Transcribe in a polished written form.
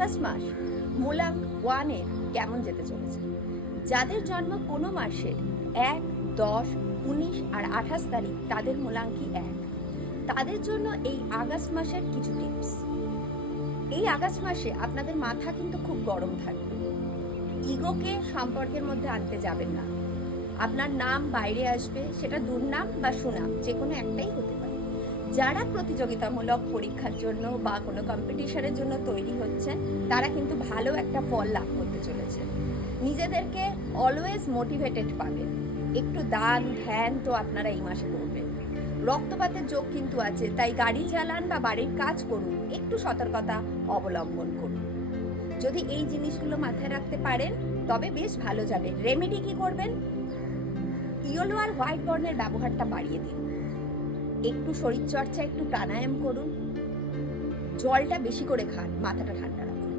August মাস মূলাঙ্ক 1 এর কেমন যেতে চলেছে? যাদের জন্ম কোনো মাসের 1, 10, 19 আর 28 তারিখ তাদের মূলাঙ্কই 1। তাদের জন্য এই আগস্ট মাসের কিছু টিপস। এই আগস্ট মাসে আপনাদের মাথা কিন্তু খুব গরম থাকবে। ইগোকে সম্পর্কের মধ্যে আনতে যাবেন না। আপনার নাম বাইরে আসবে, সেটা দুর্নাম বা সুনাম যে কোনো একটাই হতে পারে। যারা প্রতিযোগিতামূলক পরীক্ষার জন্য বা কোনো কম্পিটিশনের জন্য তৈরি হচ্ছেন, তারা কিন্তু ভালো একটা ফল লাভ করতে চলেছে। নিজেদেরকে অলওয়েজ মোটিভেটেড পাবেন। একটু দান ধ্যান তো আপনারা এই মাসে করবেন। রক্তপাতের যোগ কিন্তু আছে, তাই গাড়ি চালান বা বাড়ির কাজ করুন, একটু সতর্কতা অবলম্বন করুন। যদি এই জিনিসগুলো মাথায় রাখতে পারেন তবে বেশ ভালো যাবে। রেমেডি কি করবেন? ইয়েলো আর হোয়াইট বর্ণের ব্যবহারটা বাড়িয়ে দিন। একটু শরীরচর্চা, একটু প্রাণায়াম করুন, জলটা বেশি করে খান, মাথাটা ঠান্ডা